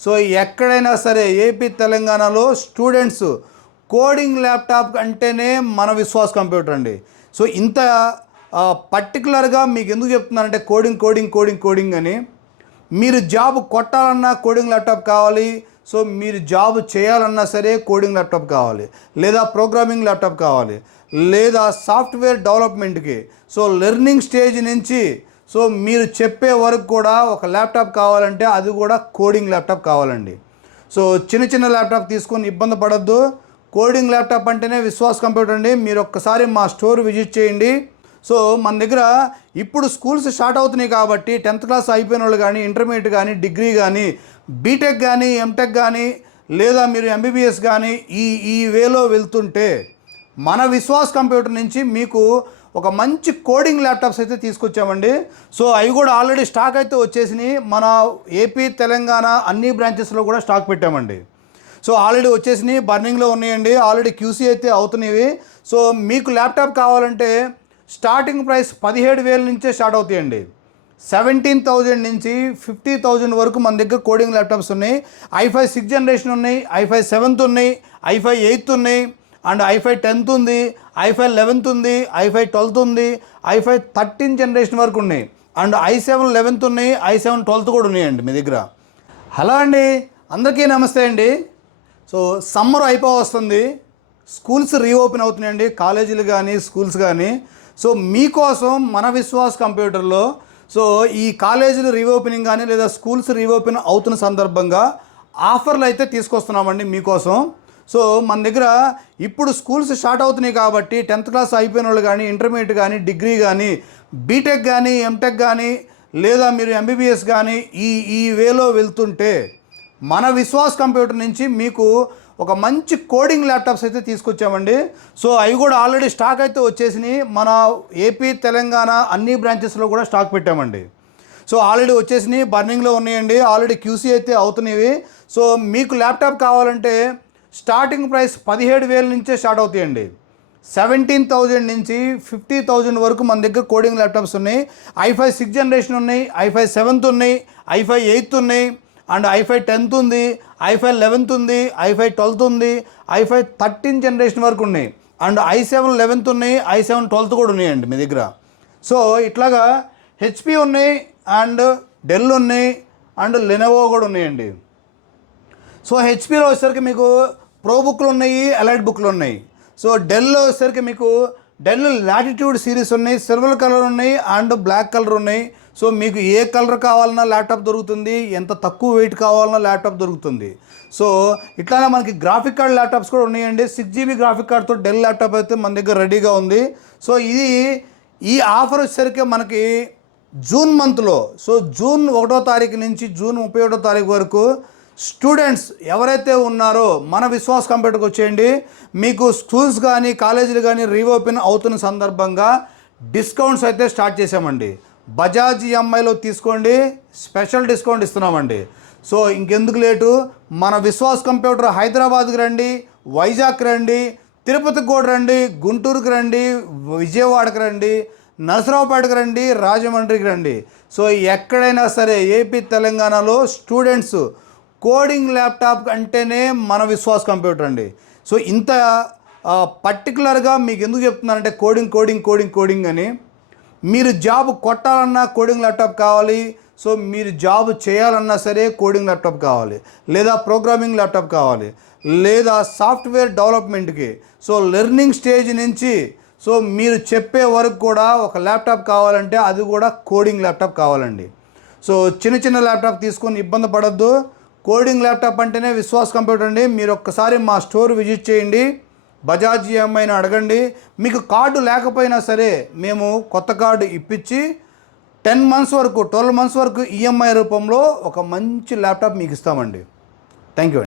So ఎక్కడైనా సరే AP తెలంగాణలో స్టూడెంట్స్ కోడింగ్ ల్యాప్టాప్ అంటేనే మన విశ్వాస్ కంప్యూటర్ అండి. సో ఇంత పర్టికులర్గా మీకు ఎందుకు చెప్తున్నానంటే కోడింగ్ అని, మీరు జాబ్ కొట్టాలన్నా కోడింగ్ ల్యాప్టాప్ కావాలి, సో మీరు జాబ్ చేయాలన్నా సరే కోడింగ్ ల్యాప్టాప్ కావాలి, లేదా ప్రోగ్రామింగ్ ల్యాప్టాప్ కావాలి, లేదా సాఫ్ట్వేర్ డెవలప్మెంట్కి సో లెర్నింగ్ స్టేజ్ నుంచి సో మీరు చెప్పే వరకు కూడా ఒక ల్యాప్టాప్ కావాలంటే అది కూడా కోడింగ్ ల్యాప్టాప్ కావాలండి. సో చిన్న ల్యాప్టాప్ తీసుకొని ఇబ్బంది పడద్దు. కోడింగ్ ల్యాప్టాప్ అంటేనే విశ్వాస్ కంప్యూటర్ అండి. మీరు ఒక్కసారి మా స్టోర్ విజిట్ చేయండి. సో మన దగ్గర ఇప్పుడు స్కూల్స్ స్టార్ట్ అవుతున్నాయి కాబట్టి 10th క్లాస్ అయిపోయిన వాళ్ళు కానీ, ఇంటర్మీడియట్ కానీ, డిగ్రీ కానీ, బీటెక్ కానీ, ఎంటెక్ కానీ, లేదా మీరు ఎంబీబీఎస్ కానీ ఈ వేలో వెళ్తుంటే మన విశ్వాస్ కంప్యూటర్ నుంచి మీకు ఒక మంచి కోడింగ్ ల్యాప్టాప్స్ అయితే తీసుకొచ్చామండి. సో అవి కూడా ఆల్రెడీ స్టాక్ అయితే వచ్చేసినాయి. మన ఏపీ తెలంగాణ అన్ని బ్రాంచెస్లో కూడా స్టాక్ పెట్టామండి. సో ఆల్రెడీ వచ్చేసినాయి, బర్నింగ్లో ఉన్నాయండి, ఆల్రెడీ క్యూసీ అయితే అవుతున్నాయి. సో మీకు ల్యాప్టాప్ కావాలంటే స్టార్టింగ్ ప్రైస్ 17,000 నుంచే స్టార్ట్ అవుతాయండి. 17,000 నుంచి 50,000 వరకు మన దగ్గర కోడింగ్ ల్యాప్టాప్స్ ఉన్నాయి. i5 6th జనరేషన్ ఉన్నాయి, i5 7th ఉన్నాయి, i5 8th ఉన్నాయి, అండ్ i5 10th ఉంది, i5 11th ఉంది, i5 12th ఉంది, i5 13th జనరేషన్ వరకు ఉన్నాయి, అండ్ i7 11th ఉన్నాయి, i7 12th కూడా ఉన్నాయండి మీ దగ్గర. హలో అండి, అందరికీ నమస్తే అండి. సో సమ్మర్ వస్తుంది, స్కూల్స్ రీఓపెన్ అవుతున్నాయండి, కాలేజీలు కానీ స్కూల్స్ కానీ. సో మీకోసం మన విశ్వాస్ కంప్యూటర్లో సో ఈ కాలేజీలు రీఓపెనింగ్ కానీ లేదా స్కూల్స్ రీఓపెన్ అవుతున్న సందర్భంగా ఆఫర్లు అయితే తీసుకొస్తున్నామండి మీకోసం. సో మన దగ్గర ఇప్పుడు స్కూల్స్ స్టార్ట్ అవుతున్నాయి కాబట్టి 10th క్లాస్ అయిపోయిన వాళ్ళు కానీ, ఇంటర్మీడియట్ కానీ, డిగ్రీ కానీ, బీటెక్ కానీ, ఎంటెక్ కానీ, లేదా మీరు ఎంబీబీఎస్ కానీ ఈ వేలో వెళ్తుంటే మన విశ్వాస్ కంప్యూటర్ నుంచి మీకు ఒక మంచి కోడింగ్ ల్యాప్టాప్స్ అయితే తీసుకొచ్చామండి. సో అవి కూడా ఆల్రెడీ స్టాక్ అయితే వచ్చేసినాయి. మన ఏపీ తెలంగాణ అన్ని బ్రాంచెస్లో కూడా స్టాక్ పెట్టామండి. సో ఆల్రెడీ వచ్చేసినాయి, బర్నింగ్లో ఉన్నాయండి, ఆల్రెడీ క్యూసీ అయితే అవుతున్నాయి. సో మీకు ల్యాప్టాప్ కావాలంటే స్టార్టింగ్ ప్రైస్ 17,000 నుంచే స్టార్ట్ అవుతాయండి. 17,000 నుంచి 50,000 వరకు మన దగ్గర కోడింగ్ ల్యాప్టాప్స్ ఉన్నాయి. i5 6th జనరేషన్ ఉన్నాయి, i5 7th ఉన్నాయి, i5 8th ఉన్నాయి, అండ్ i5 10th ఉంది, i5 11th ఉంది, i5 12th ఉంది, i5 13th జనరేషన్ వరకు ఉన్నాయి, అండ్ i7 11th ఉన్నాయి, i7 12th కూడా ఉన్నాయండి మీ దగ్గర. సో ఇట్లాగా హెచ్పి ఉన్నాయి, అండ్ డెల్ ఉన్నాయి, అండ్ లెనోవో కూడా ఉన్నాయండి. సో హెచ్పిలో వచ్చేసరికి మీకు ప్రో బుక్లు ఉన్నాయి, ఎలైట్ బుక్లు ఉన్నాయి. సో డెల్లో వచ్చేసరికి మీకు డెల్ లాటిట్యూడ్ సిరీస్ ఉన్నాయి, సిల్వర్ కలర్ ఉన్నాయి, అండ్ బ్లాక్ కలర్ ఉన్నాయి. సో మీకు ఏ కలర్ కావాలన్నా ల్యాప్టాప్ దొరుకుతుంది, ఎంత తక్కువ వెయిట్ కావాలన్నా ల్యాప్టాప్ దొరుకుతుంది. సో ఇట్లానే మనకి గ్రాఫిక్ కార్డ్ ల్యాప్టాప్స్ కూడా ఉన్నాయండి. 6GB గ్రాఫిక్ కార్డ్తో డెల్ ల్యాప్టాప్ అయితే మన దగ్గర రెడీగా ఉంది. సో ఈ ఆఫర్ వచ్చేసరికి మనకి జూన్ మంత్లో, సో జూన్ 1వ తారీఖు నుంచి జూన్ 31వ తారీఖు వరకు స్టూడెంట్స్ ఎవరైతే ఉన్నారో మన విశ్వాస్ కంప్యూటర్కి వచ్చేయండి. మీకు స్కూల్స్ కానీ కాలేజీలు కానీ రీఓపెన్ అవుతున్న సందర్భంగా డిస్కౌంట్స్ అయితే స్టార్ట్ చేసామండి. బజాజ్ ఈఎంఐలో తీసుకోండి, స్పెషల్ డిస్కౌంట్ ఇస్తున్నామండి. సో ఇంకెందుకు లేటు, మన విశ్వాస్ కంప్యూటర్ హైదరాబాద్కి రండి, వైజాగ్ రండి, తిరుపతికి కూడా రండి, గుంటూరుకి రండి, విజయవాడకి రండి, నరసరావుపేటకి రండి, రాజమండ్రికి రండి. సో ఎక్కడైనా సరే ఏపీ తెలంగాణలో స్టూడెంట్స్ కోడింగ్ ల్యాప్టాప్ అంటేనే మన విశ్వాస్ కంప్యూటర్ అండి. సో ఇంత పర్టికులర్గా మీకు ఎందుకు చెప్తున్నానంటే కోడింగ్ అని, మీరు జాబ్ కొట్టాలన్నా కోడింగ్ ల్యాప్టాప్ కావాలి, సో మీరు జాబ్ చేయాలన్నా సరే కోడింగ్ ల్యాప్టాప్ కావాలి, లేదా ప్రోగ్రామింగ్ ల్యాప్టాప్ కావాలి, లేదా సాఫ్ట్వేర్ డెవలప్మెంట్కి సో లెర్నింగ్ స్టేజ్ నుంచి సో మీరు చెప్పే వరకు కూడా ఒక ల్యాప్టాప్ కావాలంటే అది కూడా కోడింగ్ ల్యాప్టాప్ కావాలండి. సో చిన్న ల్యాప్టాప్ తీసుకొని ఇబ్బంది పడద్దు. కోడింగ్ ల్యాప్టాప్ అంటేనే విశ్వాస్ కంప్యూటర్ అండి. మీరు ఒక్కసారి మా స్టోర్ విజిట్ చేయండి, బజాజ్ ఈఎంఐని అడగండి. మీకు కార్డు లేకపోయినా సరే మేము కొత్త కార్డు ఇప్పించి 10 months వరకు 12 months వరకు ఈఎంఐ రూపంలో ఒక మంచి ల్యాప్టాప్ మీకు ఇస్తామండి. Thank you.